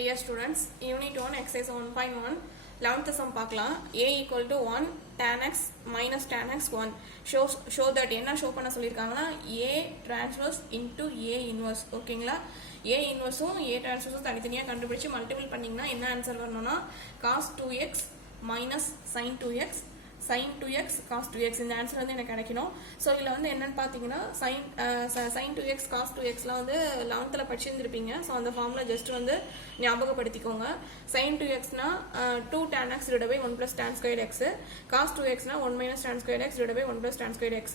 Dear students, Unit 1 Exercise 1.1 11th sum பார்க்கலாம். A equal to 1 tan x minus tan x 1 show that என்ன show பண்ண சொல்லியிருக்காங்கன்னா A transverse into A inverse ஓகேங்களா. A inverseம் A transverseம் தனித்தனியாக கண்டுபிடிச்சு multiple பண்ணிங்கன்னா என்ன ஆன்சர் வரணும்னா cos 2x minus sin 2x sin 2x cos 2x இந்த ஆன்சர் வந்து எனக்கு கிடைக்கணும். ஸோ இதில் வந்து என்னன்னு பார்த்தீங்கன்னா sin 2x cos 2xலாம் வந்து 11th படிச்சிருந்துருப்பீங்க. ஸோ அந்த ஃபார்மில் ஜஸ்ட் வந்து ஞாபகப்படுத்திக்கோங்க. sin 2xனா 2 tan x divided by 1 plus tan squared x, cos 2xனா 1 minus tan squared x divided by 1 plus tan squared x.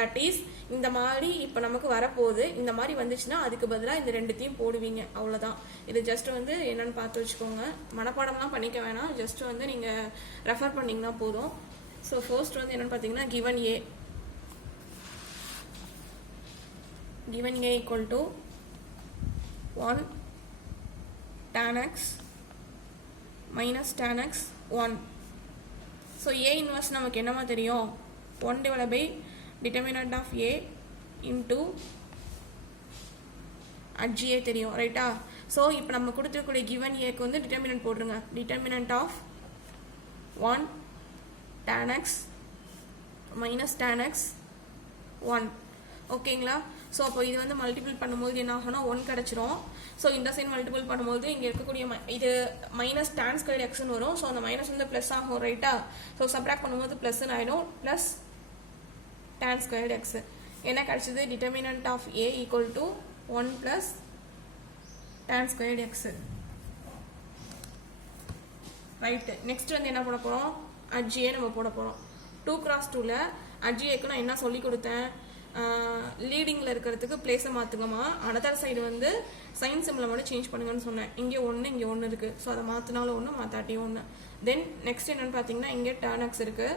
That is இந்த மாதிரி இப்போ நமக்கு வரப்போகுது. இந்த மாதிரி வந்துச்சுன்னா அதுக்கு பதிலாக இந்த ரெண்டுத்தையும் போடுவீங்க, அவ்வளோதான். இது ஜஸ்ட் வந்து என்னன்னு பார்த்து வச்சுக்கோங்க. மனப்பாடம்லாம் பண்ணிக்க வேணாம், ஜஸ்ட் வந்து நீங்கள் ரெஃபர் பண்ணிங்கன்னா போதும். So first வந்து என்னன்னு பார்த்தீங்கன்னா given A equal to 1 tan x minus tan x 1. So A inverse நமக்கு என்னமா தெரியும், 1 divided by determinant of A into GA தெரியும், ரைட்டா. ஸோ இப்போ நம்ம கொடுத்துருக்கூடிய given Aக்கு வந்து determinant போட்டுருங்க. determinant of 1 tan x minus tan x 1 ஓகேங்களா. ஸோ அப்போ இது வந்து மல்டிபிள் பண்ணும்போது என்ன ஆகும்னா 1 கிடச்சிரும். ஸோ இந்த சைன் மல்டிபிள் பண்ணும்போது இங்கே இருக்கக்கூடிய இது மைனஸ் tan squared xன்னு வரும். ஸோ அந்த மைனஸ் வந்து ப்ளஸ் ஆகும், ரைட்டா. ஸோ சப்ராக்ட் பண்ணும்போது ப்ளஸ்ன்னு ஆகிடும், ப்ளஸ் tan squared x என்ன கிடச்சிது, determinant of A equal to 1 plus tan squared x, right. Next வந்து என்ன பண்ண போகிறோம், அட்ஜியே நம்ம போட போகிறோம். 2x2ல் அட்ஜிஏக்கு நான் என்ன சொல்லி கொடுத்தேன், லீடிங்கில் இருக்கிறதுக்கு பிளேஸை மாற்றுங்கம்மா, அனதர் சைடு வந்து சைன் சிம்பிளை மட்டும் சேஞ்ச் பண்ணுங்கன்னு சொன்னேன். இங்கே 1 இங்கே 1 இருக்குது. ஸோ அதை மாற்றினாலும் 1 மாற்றாட்டியும் 1. தென் நெக்ஸ்ட் என்னென்னு பார்த்தீங்கன்னா இங்கே tan x இருக்குது.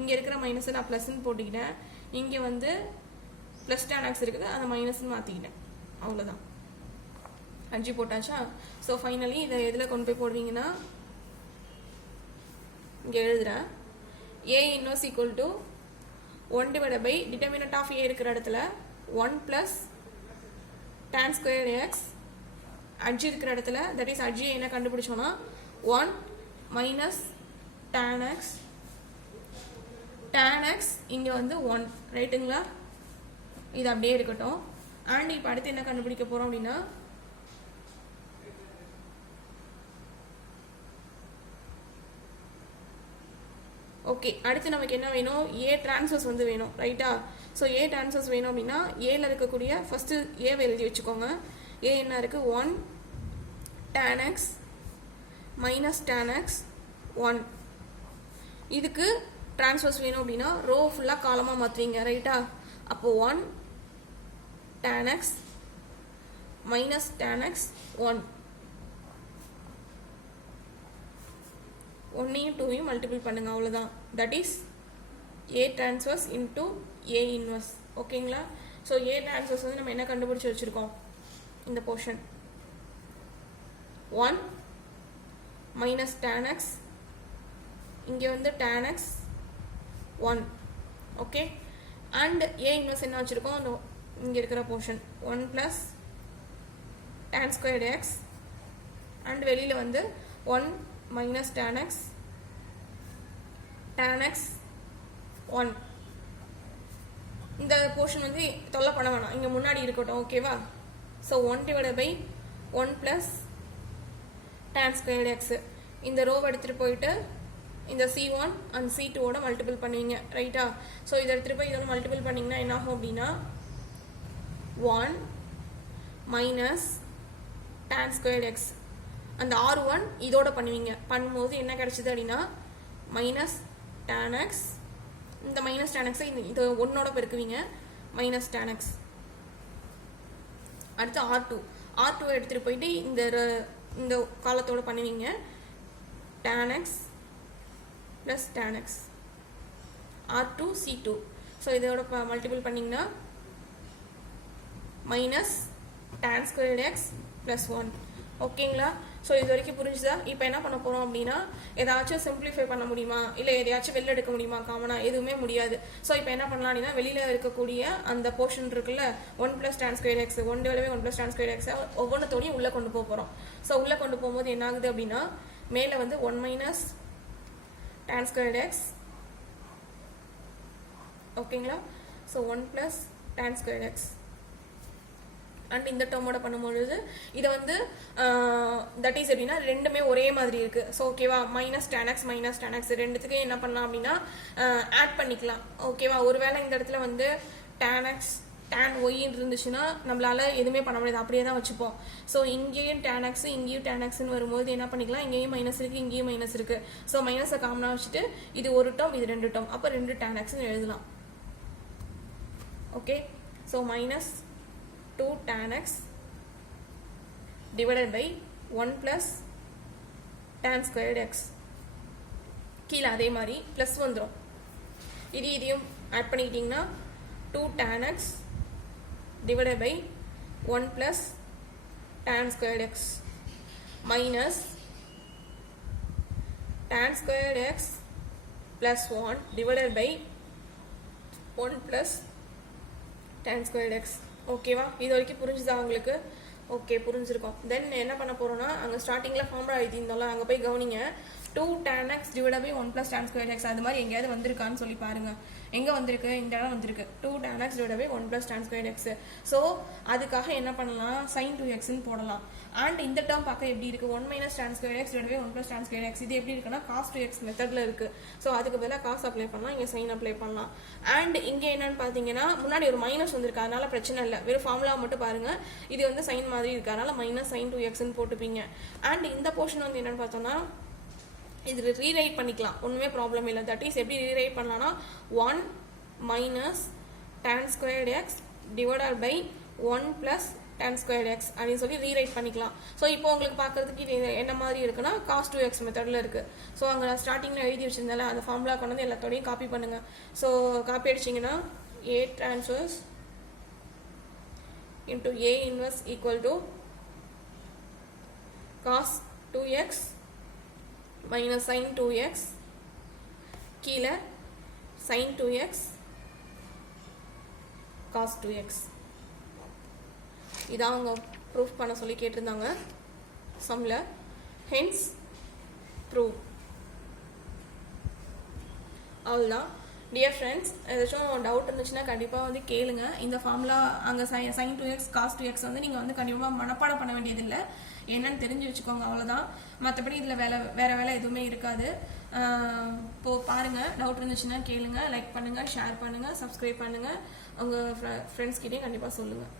இங்கே இருக்கிற மைனஸை நான் ப்ளஸ்ன்னு போட்டுக்கிட்டேன். இங்கே வந்து ப்ளஸ் tan x இருக்குது, அதை மைனஸ்ன்னு மாற்றிக்கிட்டேன், அவ்வளோதான். அட்ஜி போட்டாச்சா. ஸோ ஃபைனலி இதை எதில் கொண்டு போய் போடுவீங்கன்னா இங்கே எழுதுகிறேன். A inverse equal to 1 divided by determinant of A இருக்கிற இடத்துல 1 plus tan squared x, அட்ஜி இருக்கிற இடத்துல that is அட்ஜி என்ன கண்டுபிடிச்சோன்னா 1 minus tan x, tan x இங்கே வந்து 1, ரைட்டுங்களா. இது அப்படியே இருக்கட்டும். அண்ட் இப்போ அடுத்து என்ன கண்டுபிடிக்க போகிறோம் அப்படின்னா ஓகே, அடுத்து நமக்கு என்ன வேணும், A டிரான்ஸ்வர்ஸ் வந்து வேணும், ரைட்டா. ஸோ A டிரான்ஸ்வர்ஸ் வேணும் அப்படின்னா ஏல இருக்கக்கூடிய ஃபஸ்ட்டு ஏவை எழுதி வச்சுக்கோங்க. A என்ன இருக்குது, 1 tan x minus tan x 1. இதுக்கு டிரான்ஸ்வர்ஸ் வேணும் அப்படின்னா ரோ ஃபுல்லாக காலமாக மாற்றுவீங்க, ரைட்டா. அப்போது 1 tan x minus tan x 1, 1ஐயும் 2ஐயும் multiple பண்ணுங்க, அவ்வளோதான். That is A transverse into A inverse, ஓகேங்களா. ஸோ A டிரான்ஸ்வர்ஸ் வந்து நம்ம என்ன கண்டுபிடிச்சி வச்சுருக்கோம், இந்த போர்ஷன் 1 மைனஸ் tan x, இங்கே வந்து tan x 1, okay. And A inverse என்ன வச்சுருக்கோம், அந்த இங்கே இருக்கிற portion 1 plus tan squared x, and வெளியில் வந்து 1 minus tan x 1. இந்த போர்ஷன் வந்து தொல்லை பண்ண வேணாம், இங்கே முன்னாடி இருக்கட்டும், ஓகேவா. So 1 divided by 1 plus tan squared x, இந்த ரோவை எடுத்துகிட்டு போயிட்டு இந்த C1 அண்ட் C2ஓட மல்டிபிள் பண்ணுவீங்க, ரைட்டா. ஸோ இதை எடுத்துகிட்டு போய் இதோட மல்டிபிள் பண்ணிங்கன்னா என்ன ஆகும் அப்படின்னா 1 minus tan squared x, அந்த R1 இதோட பண்ணுவீங்க. பண்ணும்போது என்ன கிடைச்சிது அப்படின்னா மைனஸ் tan x, இந்த மைனஸ் tan x இது 1ஓட பெருக்குவீங்க, மைனஸ் tan x. அடுத்து R2 எடுத்துகிட்டு போயிட்டு இந்த காலத்தோட பண்ணுவீங்க, tan x plus tan x, R2 C2. So இதோட மல்டிபிள் பண்ணிங்கன்னா minus tan squared x plus 1, ஓகேங்களா? ஸோ இது வரைக்கும் புரிஞ்சுதா? இப்போ என்ன பண்ண போகிறோம் அப்படின்னா, ஏதாச்சும் சிம்பிளிஃபை பண்ண முடியுமா, இல்லை எதையாச்சும் வெளில எடுக்க முடியுமா காமனாக? எதுவுமே முடியாது. ஸோ இப்போ என்ன பண்ணலாம் அப்படின்னா, வெளியில் இருக்கக்கூடிய அந்த போர்ஷன் இருக்குல்ல, 1 + tan square x, 1/1 + tan square x ஒவ்வொன்றத்தோடையும் உள்ளே கொண்டு போக போகிறோம். ஸோ உள்ளே கொண்டு போகும்போது என்ன ஆகுது அப்படின்னா, மேலே வந்து 1 - tan square x, ஓகேங்களா? So 1 + tan square x and இந்த டேர்மோட பண்ணும்பொழுது இதை வந்து தட் இஸ் எப்படின்னா ரெண்டுமே ஒரே மாதிரி இருக்குது. ஸோ ஓகேவா, -tan x -tan x ரெண்டுத்துக்கு என்ன பண்ணலாம் அப்படின்னா ஆட் பண்ணிக்கலாம். ஓகேவா, ஒருவேளை இந்த இடத்துல வந்து tan x tan y இருந்துச்சுன்னா நம்மளால எதுவுமே பண்ண முடியாது, அப்படியே தான் வச்சுப்போம். ஸோ இங்கேயும் tan x இங்கேயும் tan xன்னு வரும்போது என்ன பண்ணிக்கலாம், இங்கேயும் மைனஸ் இருக்குது இங்கேயும் மைனஸ் இருக்குது. ஸோ மைனஸை காமனாக வச்சுட்டு இது ஒரு டேர்ம் இது 2 டேர்ம், அப்போ 2 tan xன்னு எழுதலாம். Okay, so -2 tan x divided by 1 + tan squared x. கீழே அதே மாதிரி ப்ளஸ் வந்துடும். இதையும் add பண்ணிக்கிட்டிங்கன்னா 2 tan x divided by 1 + tan squared x minus tan squared x plus 1 divided by 1 + tan squared x. ஓகேவா, இது வரைக்கும் புரிஞ்சுதா உங்களுக்கு? ஓகே, புரிஞ்சிருக்கோம். தென் என்ன பண்ண போகிறோன்னா, அங்கே ஸ்டார்டிங்கில் ஃபார்முலா எழுதியிருந்தோம்ல, அங்கே போய் கவனிங்க. 2 tan x divided by 1 + tan squared x அது மாதிரி எங்கேயாவது வந்திருக்கான்னு சொல்லி பாருங்கள். எங்கே வந்திருக்கு? இந்த இடம் வந்திருக்கு. 2 tan x divided by 1 + tan squared x. So அதுக்காக என்ன பண்ணலாம், sin 2xன்னு போடலாம். அண்ட் இந்த டேர்ம் பார்க்க எப்படி இருக்குது, 1 - tan squared x divided by 1 + tan squared x. இது எப்படி இருக்குன்னா cos 2x மெத்தடில் இருக்குது. ஸோ அதுக்கு பதிலாக காசு அப்ளை பண்ணலாம், இங்கே சைன் அப்ளை பண்ணலாம். அண்ட் இங்கே என்னன்னு பார்த்தீங்கன்னா, முன்னாடி ஒரு மைனஸ் வந்திருக்கு, அதனால பிரச்சனை இல்லை, வெறும் ஃபார்முலா மட்டும் பாருங்கள். இது வந்து சைன் மாதிரி இருக்குது, அதனால -sin 2xன்னு போட்டுப்பீங்க. அண்ட் இந்த போர்ஷன் வந்து என்னென்னு பார்த்தோம்னா, இது ரீரைட் பண்ணிக்கலாம், ஒன்றுமே ப்ராப்ளம் இல்லை. தட் இஸ் எப்படி ரீரைட் பண்ணலாம்னா 1 - tan squared x divided by 1 + tan squared x அப்படின்னு சொல்லி ரீரைட் பண்ணிக்கலாம். ஸோ இப்போ உங்களுக்கு பார்க்கறதுக்கு இது என்ன மாதிரி இருக்குன்னா cos 2x மெத்தடில் இருக்குது. ஸோ அங்கே நான் ஸ்டார்டிங்கில் எழுதி வச்சிருந்தால அந்த ஃபார்முலா கொண்டு வந்து எல்லாத்தோடையும் காப்பி பண்ணுங்கள். ஸோ காப்பி அடிச்சிங்கன்னா A transverse into A inverse equal to cos 2x minus sin 2x கீழே sin 2x cos 2x. இதான் அவங்க ப்ரூஃப் பண்ண சொல்லி கேட்டிருந்தாங்க சம்மில். Hence prove. அவ்வளோதான். டியர் ஃப்ரெண்ட்ஸ், ஏதாச்சும் டவுட் இருந்துச்சுன்னா கண்டிப்பாக வந்து கேளுங்க. இந்த ஃபார்முலா அங்கே sin 2x cos 2x வந்து நீங்கள் வந்து கண்டிப்பாக மனப்பாடம் பண்ண வேண்டியதில்லை, என்னன்னு தெரிஞ்சு வச்சுக்கோங்க, அவ்வளோதான். மற்றபடி இதில் வேறு வேலை எதுவுமே இருக்காது. இப்போது பாருங்கள், டவுட் இருந்துச்சுன்னா கேளுங்க, லைக் பண்ணுங்கள், ஷேர் பண்ணுங்கள், சப்ஸ்கிரைப் பண்ணுங்கள், உங்கள் ஃப்ரெண்ட்ஸ்கிட்டையும் கண்டிப்பாக சொல்லுங்கள்.